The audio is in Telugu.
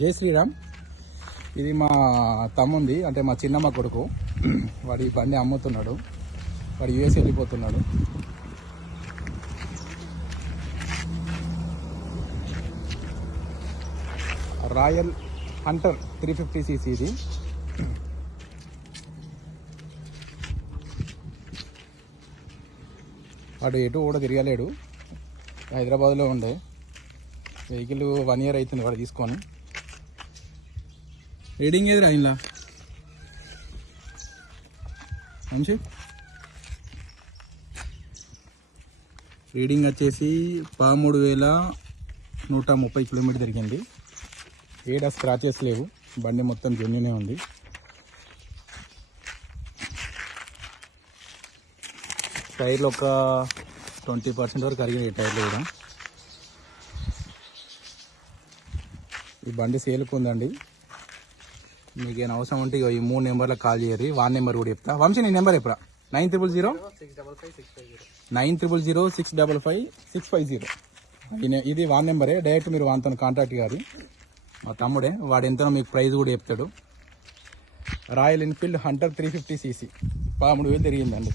జై శ్రీరామ్. ఇది మా తమ్ముంది అంటే మా చిన్నమ్మ కొడుకు. వాడు ఈ బండి అమ్ముతున్నాడు. వాడు యుఎస్ వెళ్ళిపోతున్నాడు. Royal Hunter three fifty CC ఇది. వాడు ఎటు కూడా తిరగలేడు. హైదరాబాద్లో ఉండే. వెహికల్ వన్ ఇయర్ అవుతుంది వాడు తీసుకొని. రీడింగ్ ఏది రాయిలా మంచి రీడింగ్ వచ్చేసి పదమూడు వేల నూట ముప్పై కిలోమీటర్ తిరిగింది ఏడా స్క్రాచెస్ లేవు. బండి మొత్తం జెన్యునే ఉంది. టైర్లు ఒక ట్వంటీ పర్సెంట్ వరకు కరిగినాయి టైర్లు కూడా. ఈ బండి సేల్కి ఉందండి. మీకు ఏమైనా అవసరం ఉంటే ఈ మూడు నెంబర్లకు కాల్ చేయరు వాన్ నెంబర్ కూడా చెప్తా. వంశీ నీ నెంబర్ ఎప్పుడా nine triple zero? Nine triple zero six double five six five zero. ఇది వాన్ నెంబరే. డైరెక్ట్ మీరు వాన్తో కాంటాక్ట్ కాదు మా తమ్ముడే వాడు ఎంతనో మీకు ప్రైజ్ కూడా చెప్తాడు. Royal Enfield Hunter three fifty CC. పదమూడు వేలు తిరిగిందండి.